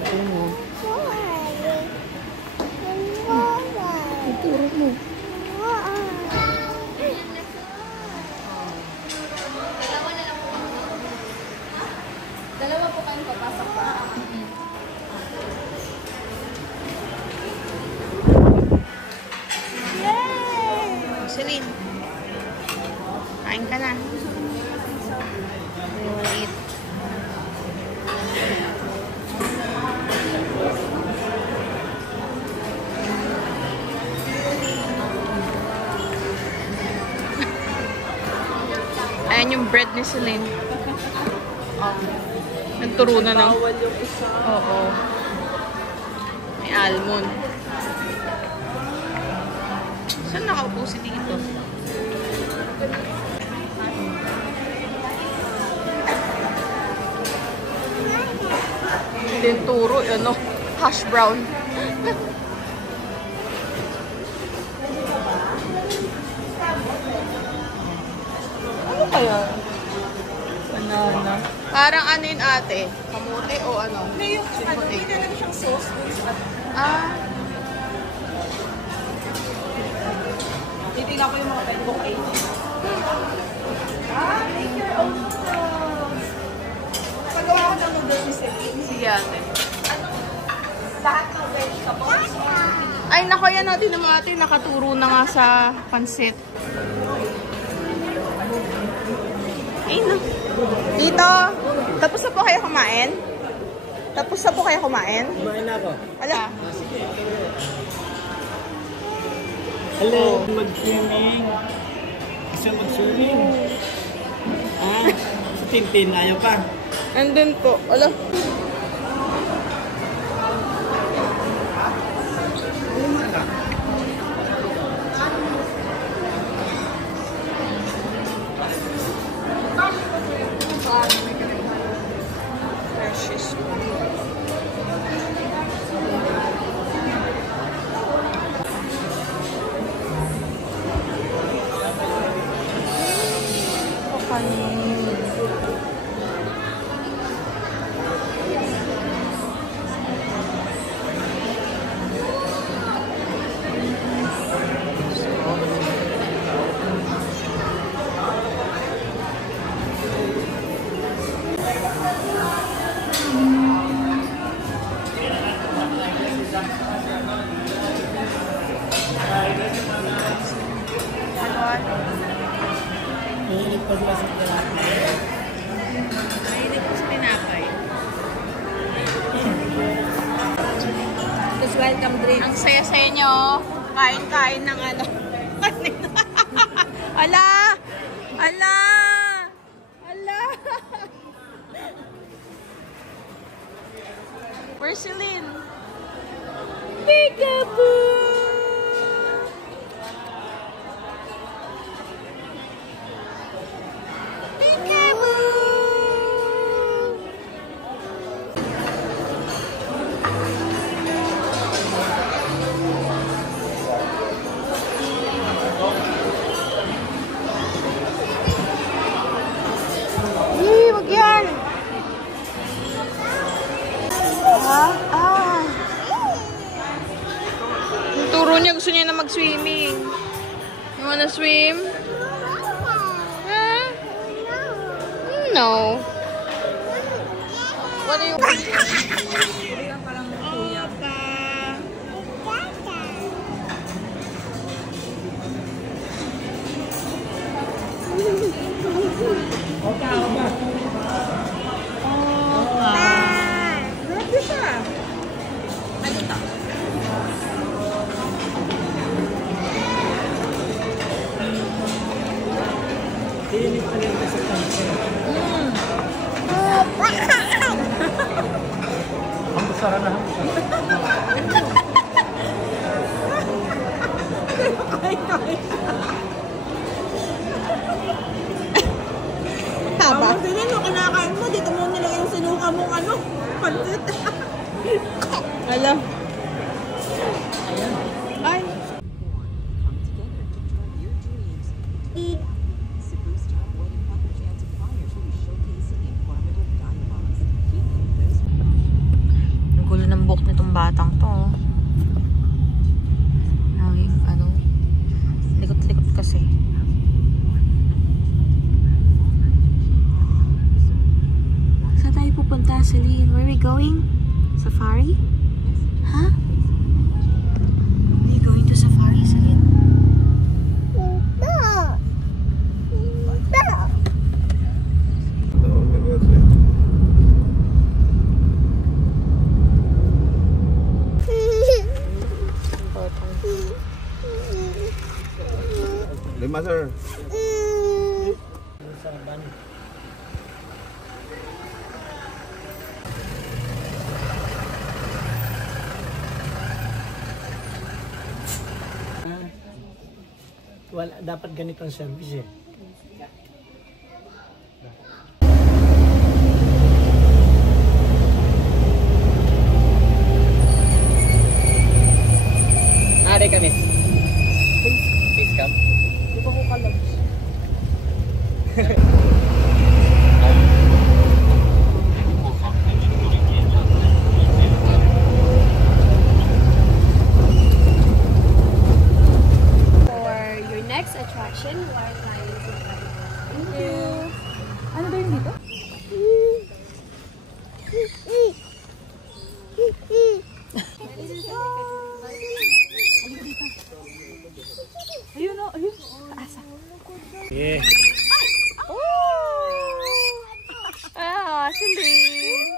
salubong mo. Ituro mo. Dalawa po kayong papasok pa. Celine, kain ka na. You wanna eat? Ayan yung bread ni Celine. Nagturo na ng... Bawal yung isa. Oo. May almond. Saan nakaupo si Tito? Hindi yung turo, ano? Hash brown. Ano kaya? Banana. Parang ano yun ate? Kamote o ano? Hindi yung ano, hindi talaga siyang sauce. Ah, Titignan ko yung mga pwede kong kainin. Ah, make your own noodles. Pagawa ko ng noodles ni Celine. sige ate. Lahat ng vegetables. Ay, nako yan natin naman ate. Nakaturo na nga sa pansit. Ay, no. Tito, tapos na po kayo kumain? Tapos na po kayo kumain? Kumain na ako. Ala. Hello, mag-swimming. Gusto mag-swimming? Ah, sa Tintin, ayaw pa. Andun po. Ala. Precious. Mahilig pa sila sa tinapay. Mahilig ko sa tinapay. Just welcome drink. Ang saya-saya nyo. Kain-kain ng ano. Ala! Ala! Ala! Where's Celine? Peekaboo! Wag yan! Yung turo niya, gusto niya na mag-swimming. You wanna swim? Huh? No. What do you want? Grabe siya. Ano to? Hilig pa rin sa kanila. Ang basara na. Tama. Ang sila, no, kinakain mo. Dito mo nilagay yung sinuka mong ano. Pansit. Alam. Ay. Ang going? Safari? Huh? Are you going to safari, Celine? Lima, sir. Sa ban. Wala, dapat ganito ang service eh. Ari kami. Please come. Di ba ko kalabs? For your next attraction, wildlife safari. Thank you. Ano ba yung dito? Ayun o, ayun. Asa? Yeah. Ah, Celine.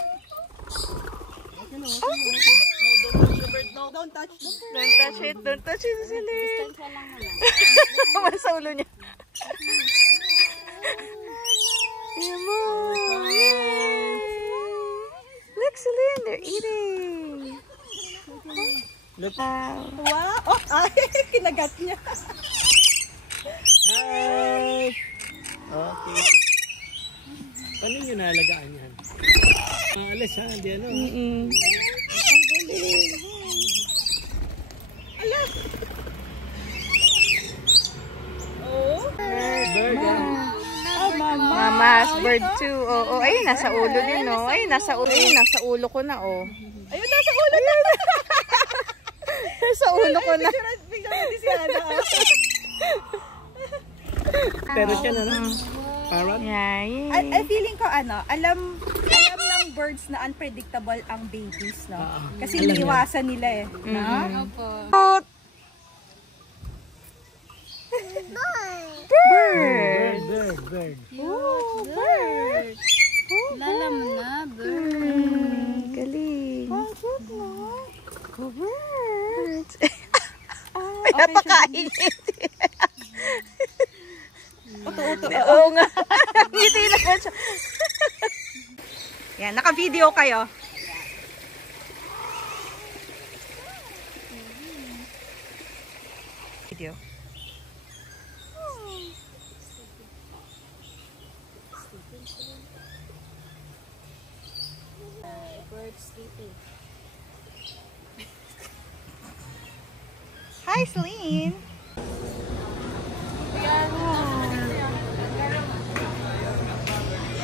Don't touch me. Don't touch it. Don't touch it, Celine. Wala sa ulo niya. Ayan mo. Yay. Look, Celine. They're eating. Look. Wow! Oh, ay, kinagat niya. Hi! Okay. Paano nyo naalagaan yan? Alis ha, di ano. Mm-mm. Bird ah. Mama's bird too. Oh, ayun, nasa ulo din, no? Ayun, nasa ulo. Ayun, nasa ulo ko na, oh. Ayun, nasa ulo niya. Nasa ulo ko na. Bigyan natin si Hana. Pero siya na no? Parrot? Yeah, yay. Ay, feeling ko alam ng birds na unpredictable ang babies, no? Kasi Alam iniiwasan nila eh. No? Opo. Bird. Bird. Oh, bird! Lala mo na, bird. Galing. Ang cute, no? Birds. Pinapakain niya. Uto-uto. Oo nga. Ngiti naman siya. Yan, naka-video kayo. Video. Bird sleeping. Hi, Celine.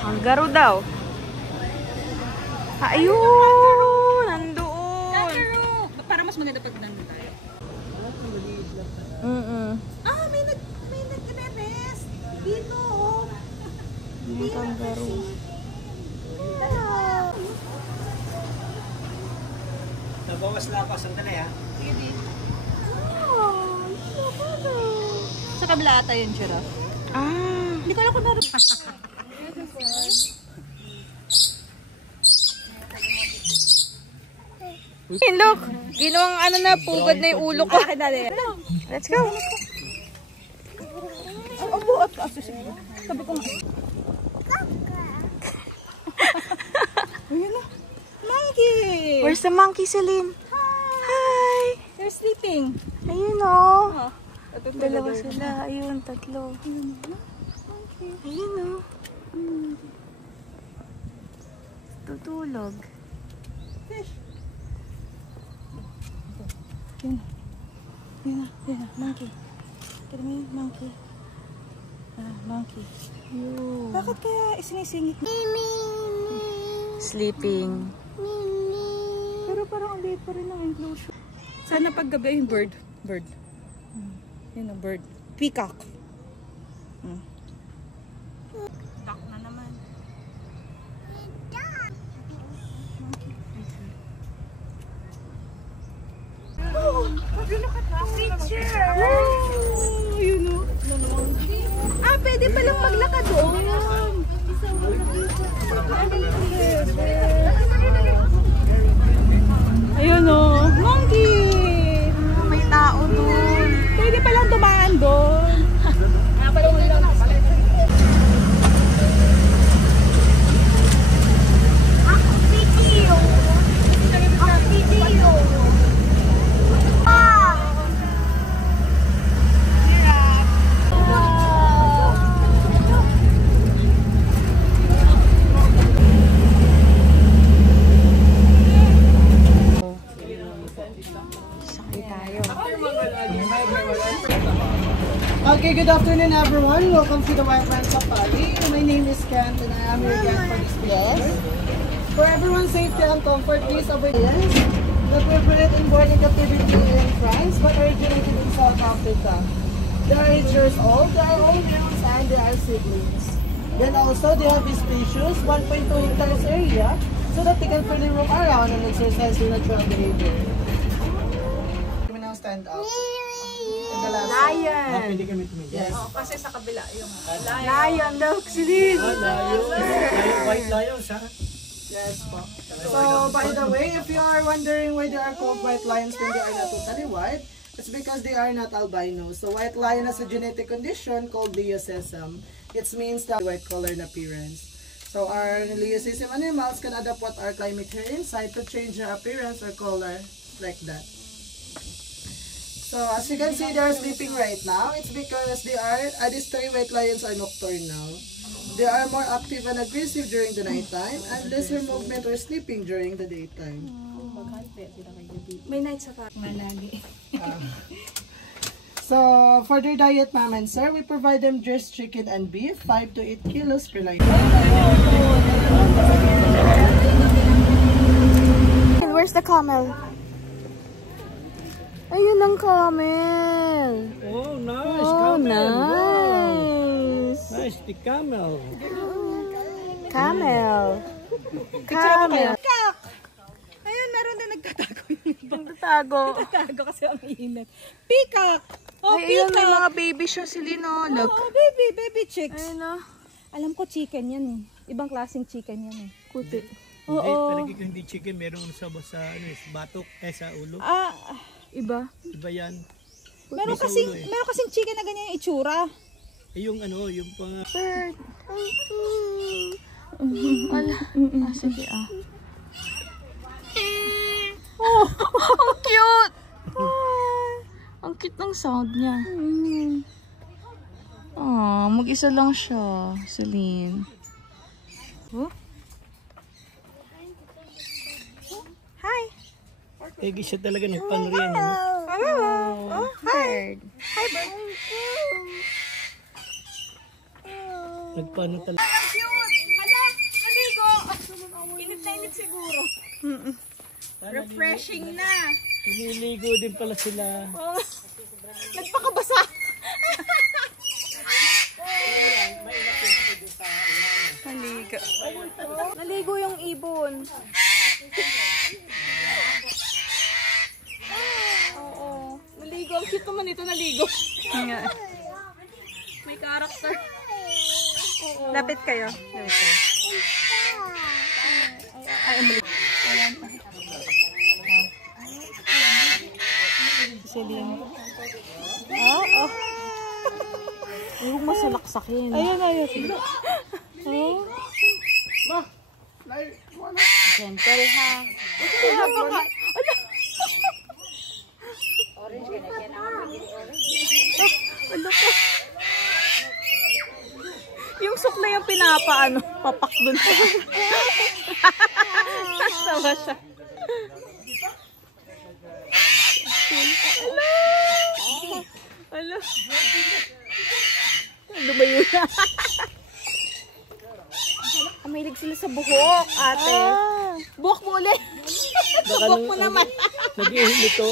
Kangaroo daw. Ayun! Nandoon. Para mas maganda pag nandun tayo. Ah, may nag-rest. Dito, oh. Yung kangaroo. Nabawas lang ako, sandali ha. Sa kabila ata yung giraffe. Ah. Hindi ko alam kung naroon. Hey, look! Ginawang ano na, pugad na yung ulo ko. Akin na rin. Let's go! Ang buot ko. Sabi ko nga. Ayun na. Monkey! Where's the monkey, Celine? Hi! They're sleeping. Ayun o. Oh. Dalawa sila. Ayun, tatlo. Ayun o. Tutulog. Fish. Yun na, monkey. Get me, monkey. Monkey. Ayun. Bakit kaya isinisingit? Sleeping. Pero parang ang liit pa rin ng enclosure. Sana paggabi yung bird. Yun ang bird. Peacock. Duck na naman. Monkey. pwede palang maglakad doon. Ayun o. Monkey! May tao doon. Pwede palang dumaan doon. Okay, good afternoon everyone. Welcome to the Wildland Safari. My name is Kent and I am your guide for this video. For everyone's safety and comfort, please avoid aliens that were bred and born in captivity in France but originated in South Africa. They are 8 years old, they are all males and they are siblings. Then also they have spacious 1.2 hectares area so that they can freely roam around and exercise their natural behavior. Can we now stand up? Lion. Pwede kami tumigil. Yes. Kasi sa kabila yung lion daw. Silid. White lions, ha? Yes po. So, by the way, if you are wondering why they are called white lions when they are not totally white, it's because they are not albino. So, white lion has a genetic condition called leucism. It means that white color in appearance. So, our leucism animals can adapt what our climate here inside to change their appearance or color like that. So, as you can see, they are sleeping right now. It's because these 3 white lions are nocturnal. They are more active and aggressive during the nighttime and lesser movement or sleeping during the daytime. May night safari. Malagi. So, for their diet, ma'am and sir, we provide them dressed chicken and beef, 5 to 8 kilos per life. Where's the camel? Ayun ang camel. Oh, nice. Oh, camel. nice. Nice, the camel. Camel. Camel. Ayun, meron na nagtatago. Nagtatago. Nagtatago kasi ang init. Peacock! Oh, Ay, ayun, may peacock! mga baby siya si Lino. Look. Oh, baby chicks. Ayun na. Alam ko chicken yan eh. Ibang klaseng chicken yan eh. Kuti. Hindi, Oo. palagi ko hindi chicken, meron sa batok, sa ulo. Ah, Iba. Iba yan. meron Sa kasing, ulo eh. meron kasing chicken na ganyan yung itsura. Yung yung pang... Bird. Wala. Ah, sige ah. Oh, ang cute! Ang cute ng sound niya. Ah, mag-isa lang siya, Celine. Oh? Hi! siya talaga nagpanriyan. Oh, bird. Hi, bird. Nagpano talaga. Hala, naligo! Init na init siguro. Refreshing na. Nililigo din pala sila. Nagpakabasa. Naligo. Naligo yung ibon. Oo. Naligo. Ang cute naman ito, naligo. Nga. May character. Lapit kayo. Lapit kayo. Ay, umalik. Celine. Oh. Huwag masalaksakin. Ayun. Oh. Gentle ha. Ano ko? Yung sukla yung pinapaano, papak dun. Tawa siya. Ano? Lumayo na. Mahilig sila sa buhok, ate. Buhok mo ulit. Buhok mo naman. Naghihilo to.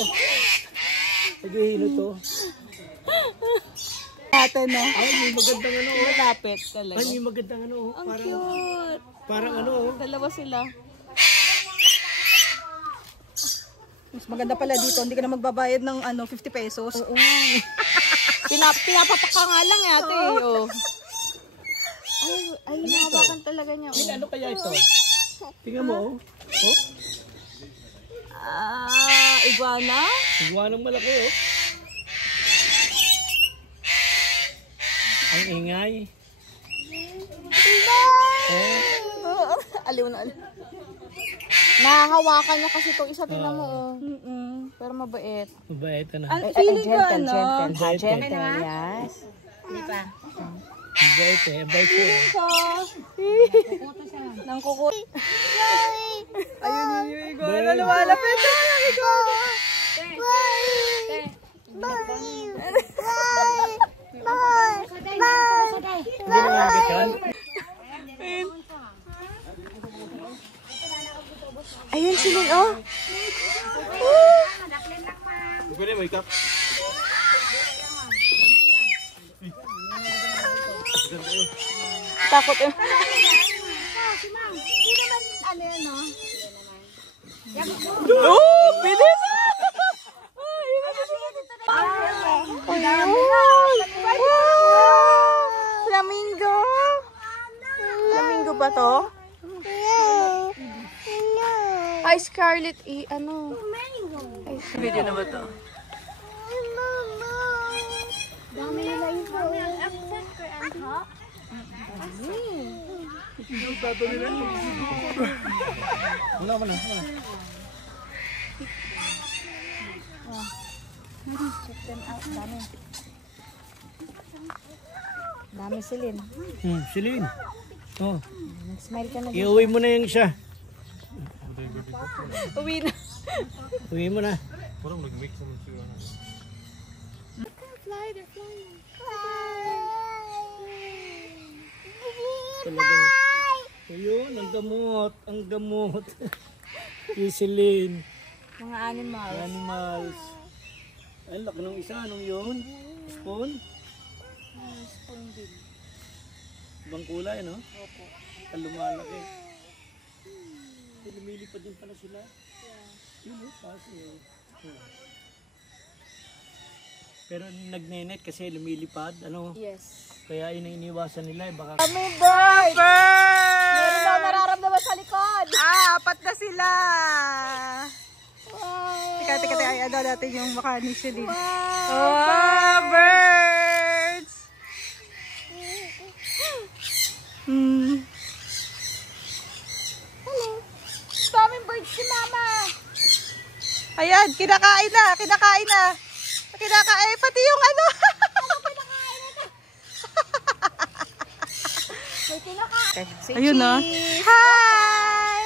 Ate, no? Ay, may magandang ano. Malapit talaga. Ay, may magandang ano. Ang cute. Parang ano. Dalawa sila. Mas maganda pala dito. Hindi ka na magbabayad ng 50 pesos. Oo. Pinapapak ka nga lang ate. Oh. Ay, nahawakan talaga niya. Min, ano kaya ito? Tingnan mo, oh. Oh, Iguana? iguanang malaki, oh. Ang ingay. Oh, Aliw na aliw. Nahahawakan niya kasi itong isa, tingnan mo, oh. Pero mabait. mabait, ano? Feeling ko, ano? Gentle, Yes. Hindi pa. Mabait, eh. Mabait po, eh. Nang kuko. Ayun yung iguana. Lumalapit na yung iguana. Hindi naman agad yan. Ayun sila, oh. Takot eh. Oh, bilis! Ayun! Flamingo! Flamingo ba to? Ay, Scarlet, ano? Ay, video na ba to? Wala. Dami silin. Silin. Oh, Smile ka na. iuwi mo na yung isa. Uwi na. Uwi mo na. Talagang, ayun, ang gamot, ang gamot. Isilin, Mga animal. animals. Ay, laki nung isa, anong yun? Spoon? Spoon din. Ibang kulay, no? Opo. Ang lumalaki. Ay, lumilipad din pala sila. Yun, kasi. Pero nagnenet kasi lumilipad, ano? Yes. Kaya iniiwasan nila, baka... Kami bird! Meron daw nararamdaman sa likod. Apat na sila! Teka, ay ano natin yung mukha ni Celine. Wow, birds! Daming birds si mama. Ayan, kinakain na. Kinakain, pati yung ano. May kinakain. Ayun na. Hi!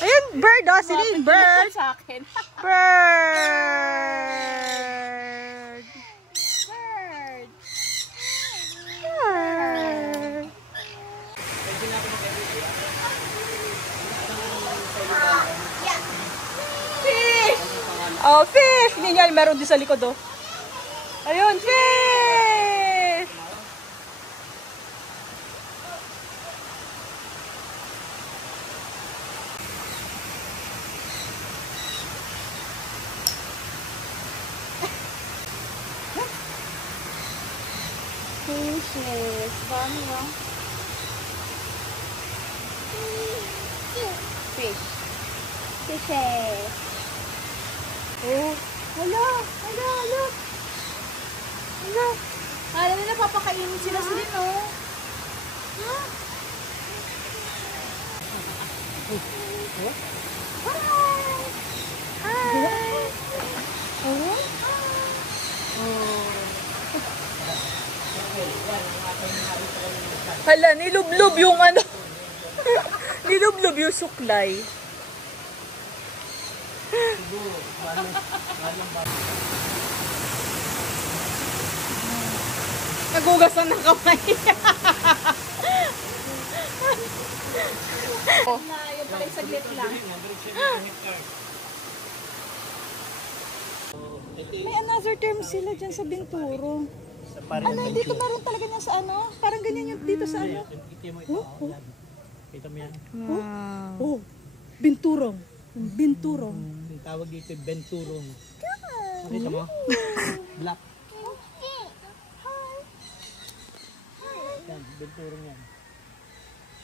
Ayun, bird oh, Celine, bird. Sa akin. Bird. Bird. Bird. Fish! Oh, fish! Ganyan, meron din sa likod oh. Ayun, fish! Fishes. Dami oh. Fish. Fishes. Oh, hala. Kala nila papakainin sila sila no. Hala, nilublob yung ano. Nilublob yung suklay. Nagugasan ng kamay. Yung pala yung saglit lang. May another term sila dyan sa Binturo. Sa parang Ano, dito meron talaga niya sa ano? Parang ganyan yung dito sa ano? Kita mo yan. Oh, Binturong. Binturong. Yung tawag dito, benturong. Nakita mo? Black. yan. Binturong yan.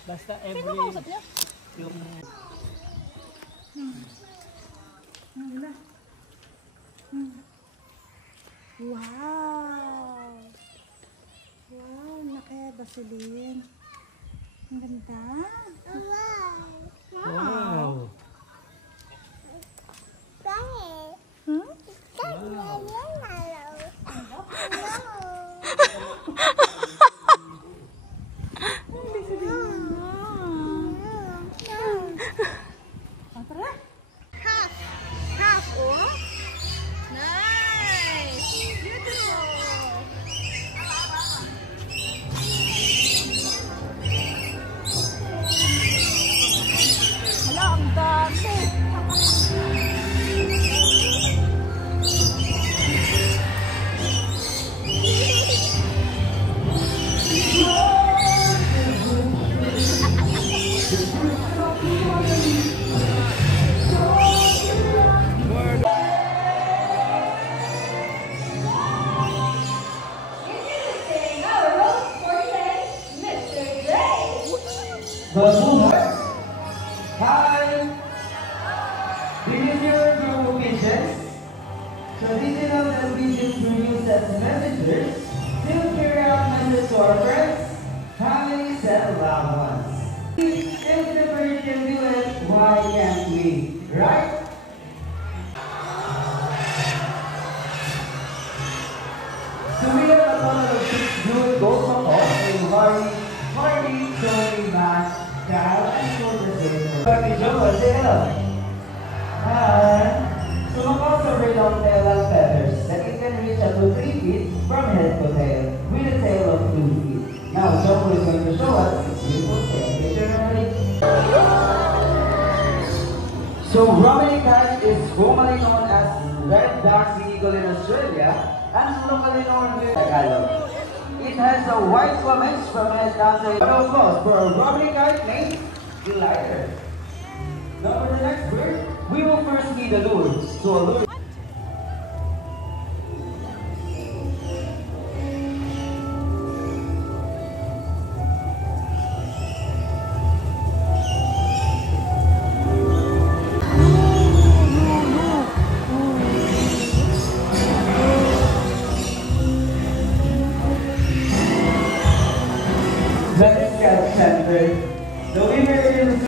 Basta every... Yung... Wow! Wow, naka-basilin. Ang ganda. Wow! Hmm? Hi! This is your group of pigeons. Traditional pigeons were used as messengers to carry out messages to our friends, families, and loved ones. If the bird can do it, why can't we? Right? So we have a total of 6 good gold macaws in Hardy, Tony, Matt, Kyle, and Silver. But Joe, say hello. Hi. So macaws are very long tail and feathers that it can reach up to 3 feet from head to tail with a tail of 2 feet. Now Joe is going to show us its beautiful tail. Picture number 8. So Romany kite is commonly known as red-backed eagle in Australia and locally known in Tagalog. It has a white plumage from head down to but of course, for a Romany kite named glider. Now for the next bird, we will first need a lure. So a lure. That is Scout Center. The winner is...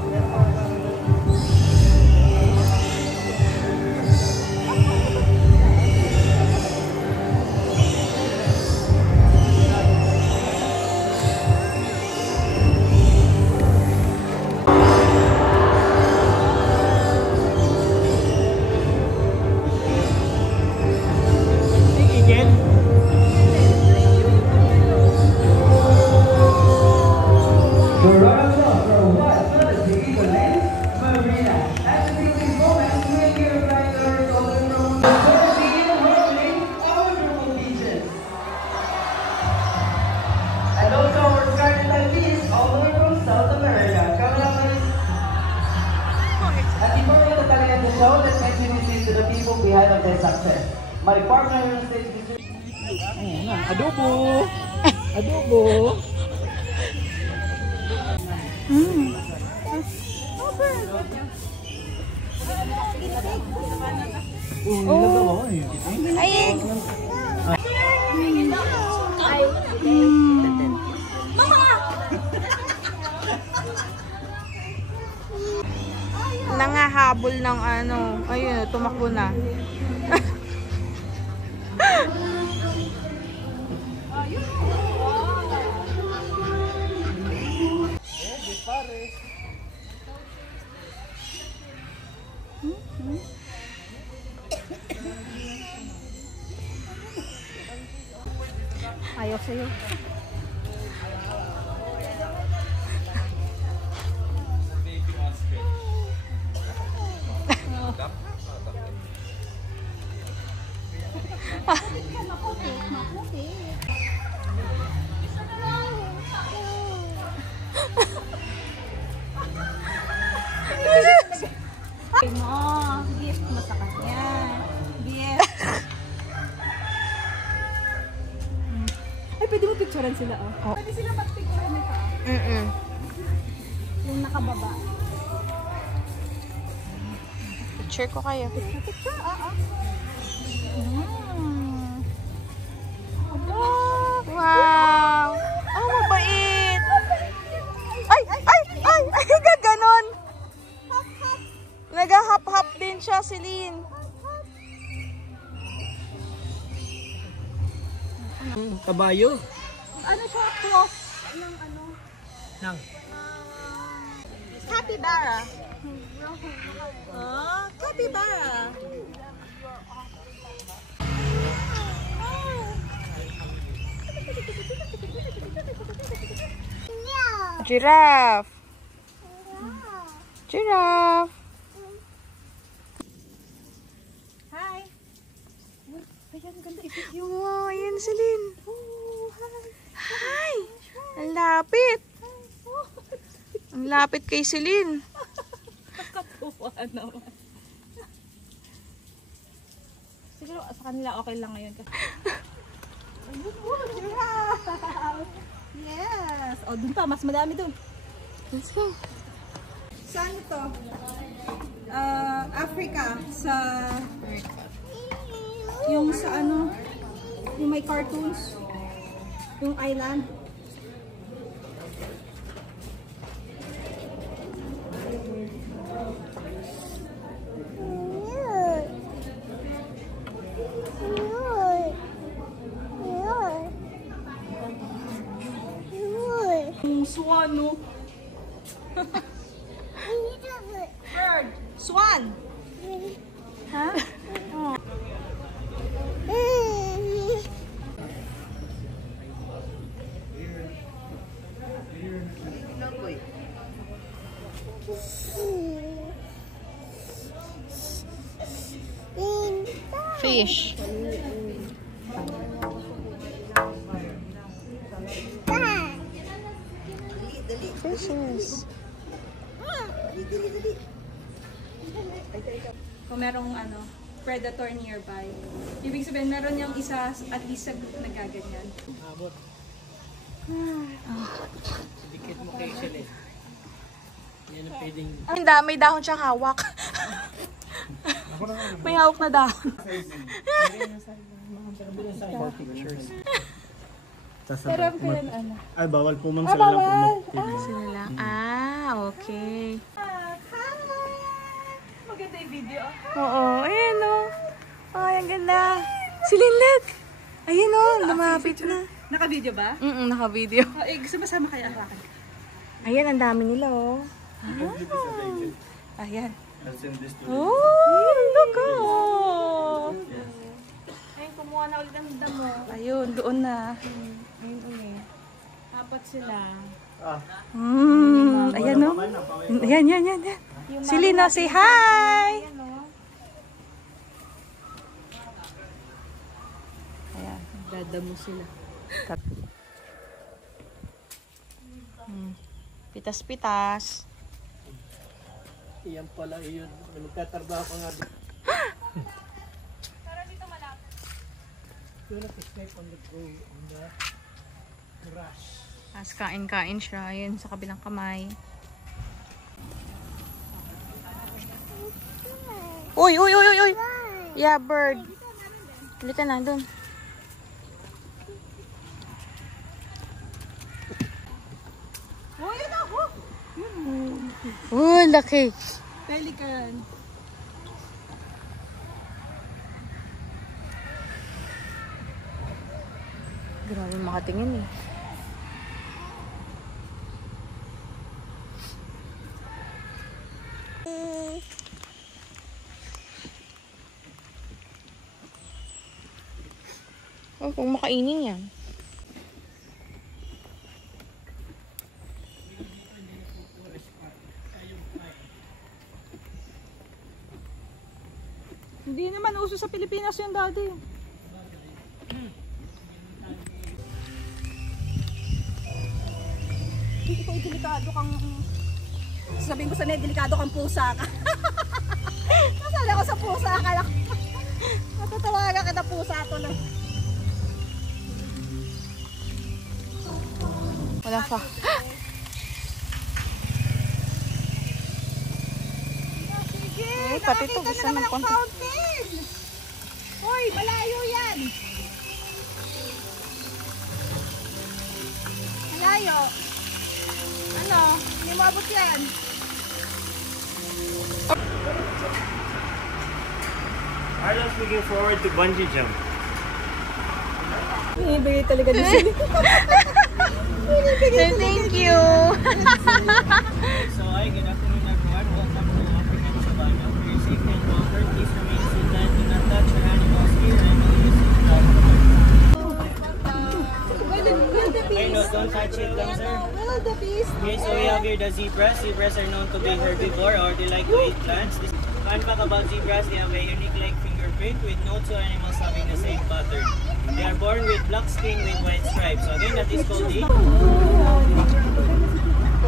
The runner-up for a white fantasy eagle named Marina. And in these moments, we hear flying birds all the way from the fantasy eagle hurling our beautiful beaches. And also our scarlet line bees all the way from South America. Coming up please. And before we look at the show, let's introduce you to the people behind of this success. My partner on stage, Mr. Adobo! Adobo! Ay! Nangahabol ng ano. Ayun, tumakbo na. Ayaw sa'yo. Mo, gift mo sa kanya. Gift. Ay, pwede mo Nagpipicturean sila, oh. Pwede sila mag-picture nito, oh. Yung nakababa. Picture ko kayo. Picture, oo. Wow! Oh, mabait! Ay! Gaganon! Nag-hop-hop din siya, Celine. Kabayo. Ano siya? Cloth. Nang. Capybara. Oh, capybara. Giraffe. Giraffe. Hi. Ayan, ganda i-video. Wow, ayan, Celine. Hi. Ang lapit. Ang lapit kay Celine. Katuwa naman. Siguro sa kanila okay lang ngayon. Yes! O, dun pa. Mas madami dun. Let's go. Saan ito? Africa. Sa... Yung sa ano... Yung may cartoons. Yung island. Yung swan, no? Bird. Swan. Ha? Oh. Fish. Fishes. Kung merong ano, predator nearby. Ibig sabihin, meron yung isa at least sa nagaganyan. Abot. Dikit mo kay Shell eh. Yan ang pwedeng... May dahon siyang hawak. May hawak na dahon. Pero kaya ano? Ay, bawal po ma'am. Sila lang po mag-TV. Sila lang. Okay. Maganda yung video. Oo, ayan o. Ay, ang ganda. Celine, look. Ayan o, lumapit na. Naka-video ba? Naka-video. Gusto ba sama kaya akin? Ayan, ang dami nila o. Ayan. Oh, look o. Ayun, kumuha na ulit ang damo. Ayun, doon na. Ayun ulit. Apat sila. Ayan o. Yan. Celine, say hi. Ayan, dadamo sila. Pitas-pitas. Iyan pala yun. Magtatrabaho ka nga doon. Pero dito malapit. Yun ang step on the go on the grass. Tapos kain-kain siya. Ayan, sa kabilang kamay. Uy! Yeah, bird. Halika na, doon. Oh, yun ako! Laki. Pelican. Grabe makatingin eh. Oh, kung makainin yan. Hindi naman uso sa Pilipinas yung daddy. Hindi ko delikado kang... Sabihin ko sa net, delikado kang pusa ka. Nasali ako sa pusa ka lang. Matatawagan kita pusa to lang. Wala pa. Eh, pati ito gusto ng konti. Hoy, malayo yan! Malayo! Ano? Hindi mo abot yan. Arlo's looking forward to bungee jump. Ibigay talaga din sila. Thank you. So, hi, good afternoon everyone. Welcome to African Savannah. For your safety and comfort, please remain seated. Do not touch your animals here and will use it to Hey, no, don't touch it lang, sir. Okay, so we have here the zebras. Zebras are known to be herbivore or they like to eat plants. Fun fact about zebras, they have a unique like fingerprint with no two animals having the same pattern. They are born with black skin with white stripes. So again, that is called the...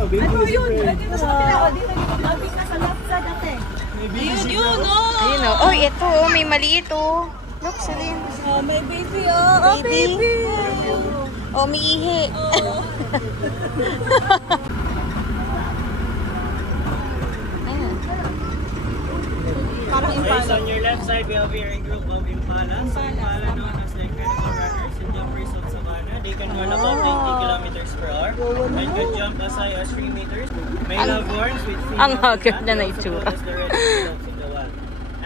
Ano yun? Dito sa kapila. Dito na sa left side ate. Yun, oh! Ayun o. Oh, ito oh. May maliit oh. Look, Celine. Oh, may baby, oh. Oh, baby. Oh, may ihi. Ayan. Parang Okay, so on your left side, we have here a group of impala. So impala known as the incredible runners and jumpers of savannah. They can run about 20 kilometers per hour and could jump as high as 3 meters. May have horns with ang female haggard fat, na as naitsura. well as the red dogs in the wild.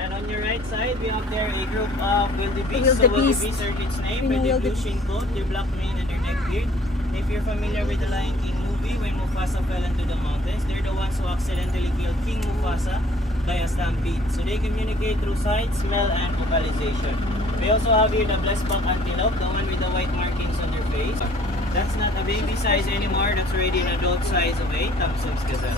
And on your right side, we have there a group of wildebeest. So wildebeest are its name, with their blue shin coat, their black mane, and their neck beard. If you're familiar with the Lion King movie, when Mufasa fell into the mountains, they're the ones who accidentally killed King Mufasa by a stampede. So they communicate through sight, smell, and vocalization. We also have here the blessback antelope, the one with the white markings on their face. That's not a baby size anymore, that's already an adult size of a Thompson's gazelle.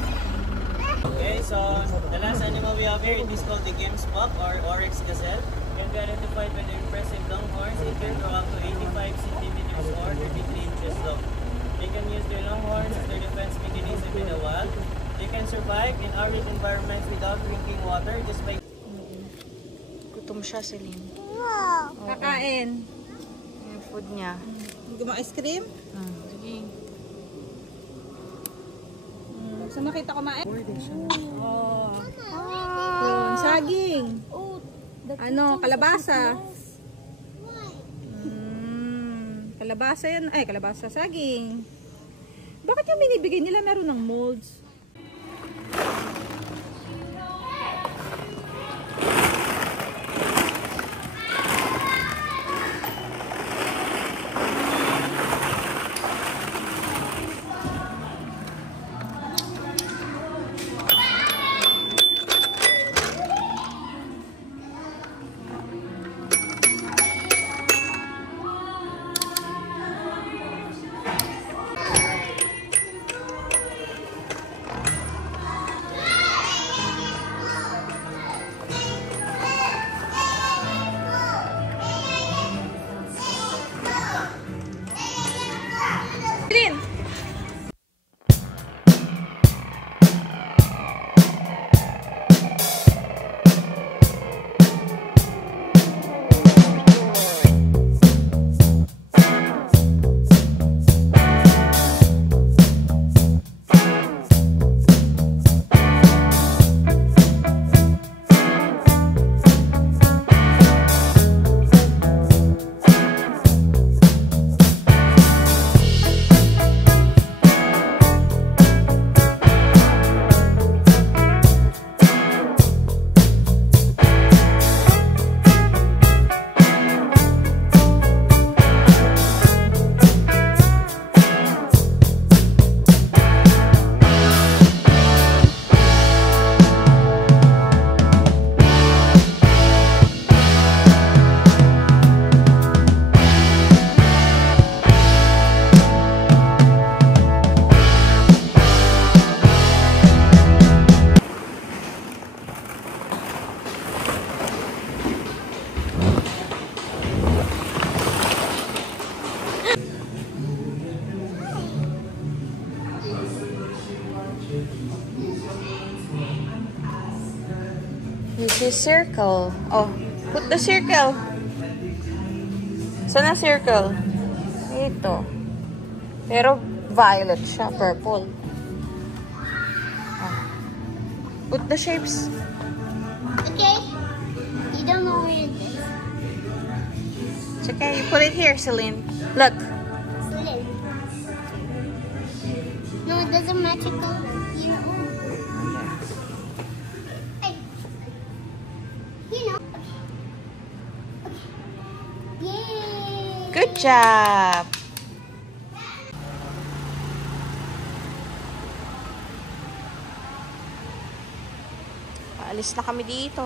Okay, so the last animal we have here, it is called the gemsbok or oryx gazelle. It can be identified by the impressive long horns. It can grow up to 85 centimeters or 33 inches long. They can use their long horns as their defense mechanism in the wild. They can survive in arid environments without drinking water just by... Gutom siya, Celine. Kakain. Yung food niya. Ice cream? Sige. Saan nakita ko kumain? Oh. Yun, saging. Ano, kalabasa. Kalabasa yan. Ay, kalabasa, saging. Bakit yung binibigay nila meron ng molds? This is circle. Oh, put the circle. Saan ang circle? Ito. Pero violet siya, purple. Ah. Put the shapes. Okay. You don't know where it is. It's okay. You put it here, Celine. Look. Slim. No, it doesn't match your color. You know. Hey. You know. Okay. Yay! Good job. Alis na kami dito.